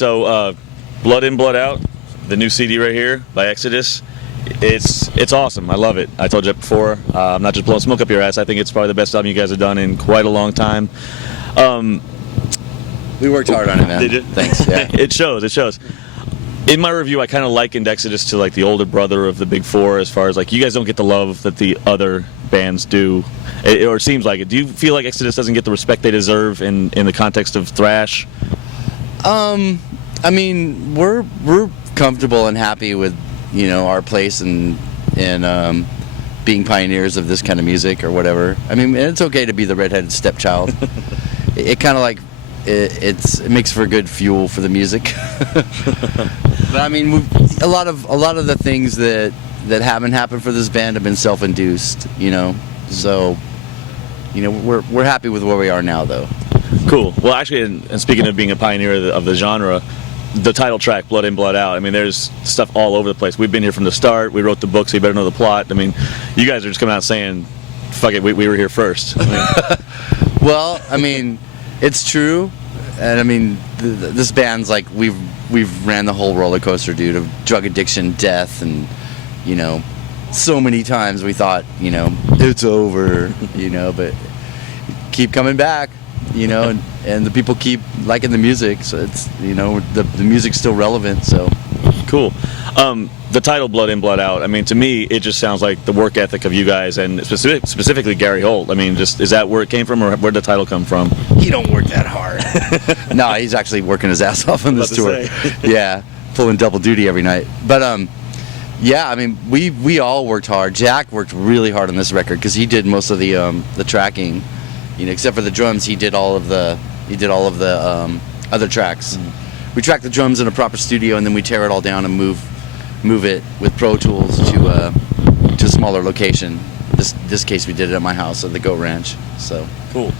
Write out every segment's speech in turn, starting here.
so Blood In, Blood Out, the new CD right here by Exodus. It's awesome. I love it. I told you before. I'm not just blowing smoke up your ass. I think it's probably the best album you guys have done in quite a long time. We worked hard on it, man. Did you? Thanks. Yeah. It shows. It shows. In my review, I kind of likened Exodus to like the older brother of the Big Four, as far as like you guys don't get the love that the other bands do, or it seems like it. Do you feel like Exodus doesn't get the respect they deserve in the context of thrash? I mean, we're comfortable and happy with, you know, our place and being pioneers of this kind of music or whatever. I mean, it's okay to be the redheaded stepchild. It kind of like it makes for good fuel for the music. But I mean, a lot of the things that haven't happened for this band have been self-induced, you know. So, you know, we're happy with where we are now, though. Cool. Well, actually, and speaking of being a pioneer of the genre, the title track, Blood In, Blood Out, I mean, there's stuff all over the place. We've been here from the start. We wrote the book, so you better know the plot. I mean, you guys are just coming out saying, fuck it, we were here first. I mean, well, I mean, it's true. And I mean, this band's like, we've ran the whole roller coaster, dude, of drug addiction, death, and, you know, so many times we thought, you know, it's over, you know, but keep coming back, you know, and the people keep liking the music, so it's, you know, the music's still relevant, so. Cool. The title, Blood In, Blood Out, I mean, to me, it just sounds like the work ethic of you guys, and specifically Gary Holt. I mean, just is that where it came from, or where'd the title come from? He don't work that hard. No, he's actually working his ass off on this tour. Yeah, pulling double duty every night. But yeah, I mean, we all worked hard. Jack worked really hard on this record because he did most of the tracking. You know, except for the drums, he did all of the other tracks. We track the drums in a proper studio, and then we tear it all down and move it with Pro Tools to a smaller location. This case we did it at my house at the Goat Ranch. So cool.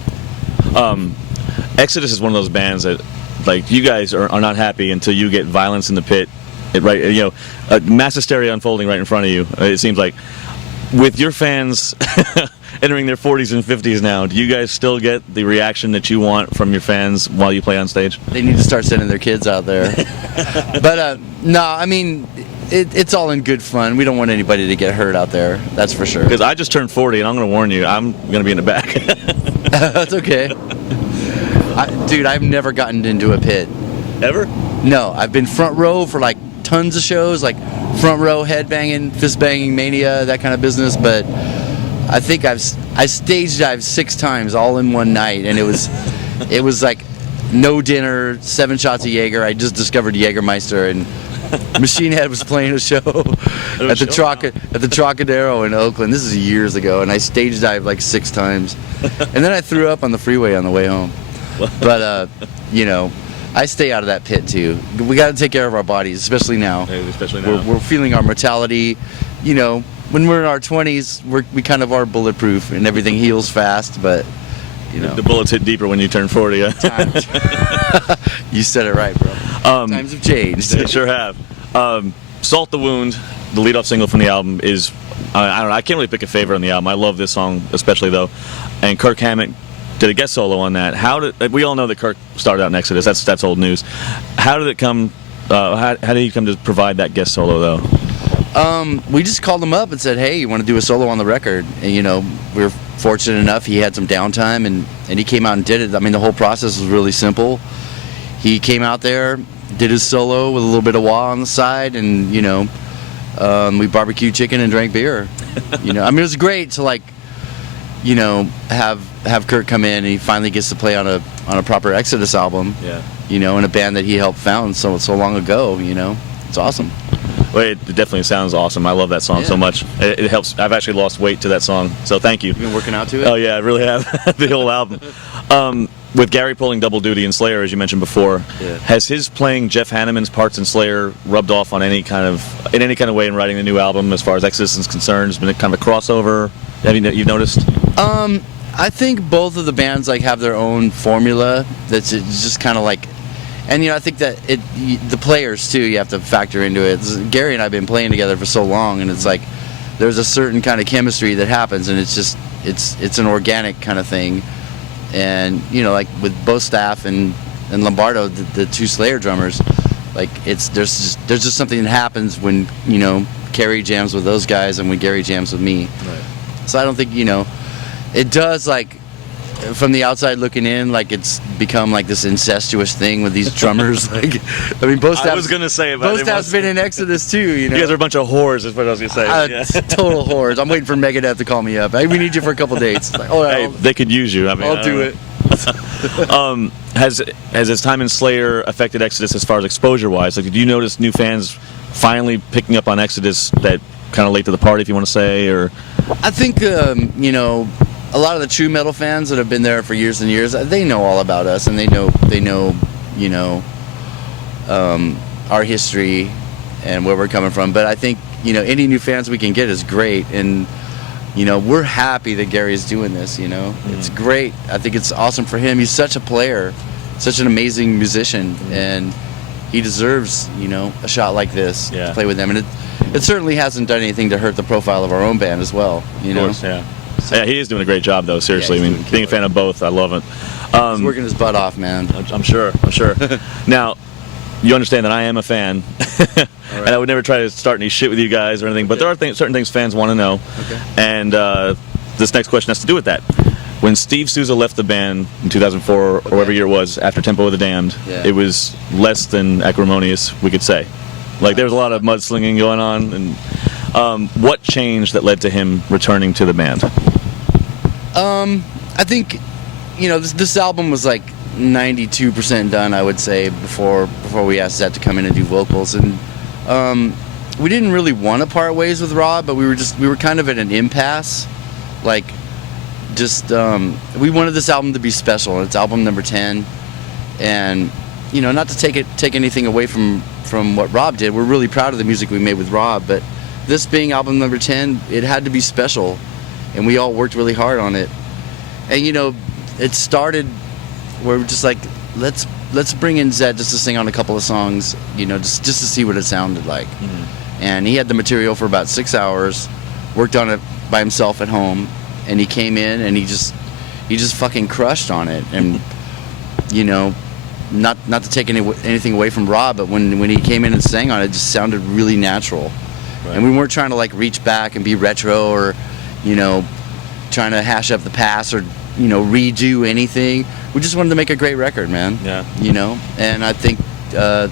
Exodus is one of those bands that, like, you guys are not happy until you get violence in the pit. Right, you know, mass hysteria unfolding right in front of you. It seems like with your fans entering their 40s and 50s now, do you guys still get the reaction that you want from your fans while you play on stage? They need to start sending their kids out there. But no, I mean, it's all in good fun. We don't want anybody to get hurt out there, that's for sure. Because I just turned 40, and I'm going to warn you, I'm going to be in the back. That's okay. Dude, I've never gotten into a pit. Ever? No, I've been front row for like tons of shows, like front row headbanging, fist banging mania, that kind of business, but I think I stage dived 6 times all in one night, and it was like no dinner, 7 shots of Jaeger. I just discovered Jägermeister, and Machine Head was playing a show at the Trocadero in Oakland. This is years ago, and I stage dived like 6 times, and then I threw up on the freeway on the way home. But you know, I stay out of that pit too. We got to take care of our bodies, especially now. Especially now. We're feeling our mortality. You know, when we're in our 20s, we kind of are bulletproof and everything heals fast. But you know, the bullets hit deeper when you turn 40. Yeah? You said it right, bro. Times have changed. They sure have. Salt the Wound, the lead-off single from the album, is I don't know. I can't really pick a favorite on the album. I love this song especially though, and Kirk Hammett did a guest solo on that. We all know that Kirk started out in Exodus. That's old news. How did it come? How did he come to provide that guest solo though? We just called him up and said, "Hey, you want to do a solo on the record?" And you know, we were fortunate enough. He had some downtime, and he came out and did it. I mean, the whole process was really simple. He came out there, did his solo with a little bit of wah on the side, and you know, we barbecued chicken and drank beer. You know, I mean, it was great to like, you know, have Kirk come in, and he finally gets to play on a proper Exodus album. Yeah. You know, in a band that he helped found so long ago. You know, it's awesome. Well, it definitely sounds awesome. I love that song so much. It helps. I've actually lost weight to that song, so thank you. You've been working out to it? Oh yeah, I really have. The whole album. With Gary pulling double duty in Slayer, as you mentioned before, has his playing Jeff Hanneman's parts in Slayer rubbed off on any kind of way in writing the new album as far as Exodus is concerned? Has been kind of a crossover? You've noticed? I think both of the bands like have their own formula that's just kind of like, and you know, I think that the players too, you have to factor into it. Gary and I have been playing together for so long, and it's like there's a certain kind of chemistry that happens, and it's just it's an organic kind of thing. And you know, like with both staff and and Lombardo, the two Slayer drummers, like there's just something that happens when Kerry jams with those guys and when Gary jams with me. Right. So I don't think it does, like, from the outside looking in, like it's become like this incestuous thing with these drummers. Like, I mean, both I was gonna say it, but both staffs been in Exodus too. You guys are a bunch of whores, is what I was gonna say. Yeah. Total whores. I'm waiting for Megadeth to call me up. Hey, we need you for a couple dates. Like, all right, Hey, they could use you. I mean, I'll do it. Has his time in Slayer affected Exodus as far as exposure wise? Like, did you notice new fans finally picking up on Exodus that kind of late to the party, if you want to say, or? I think a lot of the true metal fans that have been there for years and years, they know all about us, and they know our history and where we're coming from. But I think any new fans we can get is great, and we're happy that Gary's doing this. It's great. I think it's awesome for him. He's such a player, such an amazing musician, and he deserves a shot like this to play with them. And it certainly hasn't done anything to hurt the profile of our own band as well. Of course, yeah. Yeah, he is doing a great job, though. Seriously, I mean, being a fan of both, I love it. He's working his butt off, man. I'm sure. Now, you understand that I am a fan, and I would never try to start any shit with you guys or anything. But there are certain things fans want to know, and this next question has to do with that. When Steve Souza left the band in 2004 or whatever year it was, after Tempo of the Damned, it was less than acrimonious, we could say. Like, there was a lot of mudslinging going on, and what changed that led to him returning to the band? I think, this album was like 92% done, I would say, before we asked Zach to come in and do vocals, and we didn't really want to part ways with Rob, but we were kind of at an impasse. Like, we wanted this album to be special, and it's album number 10, and not to take anything away from what Rob did. We're really proud of the music we made with Rob, but this being album number 10, it had to be special, and we all worked really hard on it. And it started where we're just like, let's bring in Zed just to sing on a couple of songs, just to see what it sounded like. And he had the material for about 6 hours, worked on it by himself at home, and he came in and he just fucking crushed on it. And not to take anything away from Rob, but when he came in and sang on it, just sounded really natural. Right. And we weren't trying to like reach back and be retro or trying to hash up the past or redo anything. We just wanted to make a great record, man. Yeah. And I think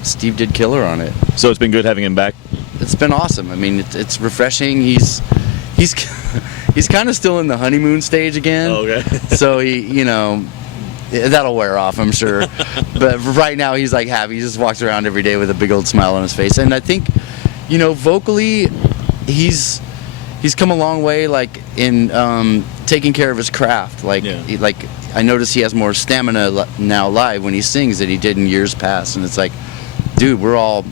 Steve did killer on it. So it's been good having him back? It's been awesome. I mean, it's refreshing. He's kind of still in the honeymoon stage again. Oh, okay. So he, that'll wear off, I'm sure. But right now he's like happy. He just walks around every day with a big old smile on his face. And I think, vocally, he's come a long way, like in taking care of his craft. Like, I notice he has more stamina now live when he sings than he did in years past. And it's like, dude, we're all,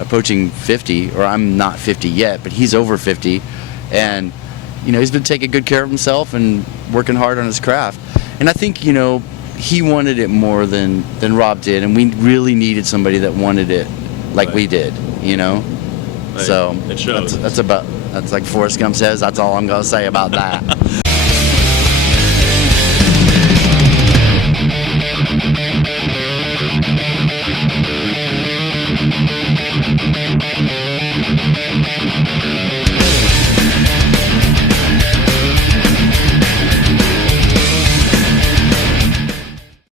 approaching 50, or I'm not 50 yet, but he's over 50, and he's been taking good care of himself and working hard on his craft. And I think he wanted it more than Rob did, and we really needed somebody that wanted it like we did. So it shows. that's like Forrest Gump says. That's all I'm gonna say about that.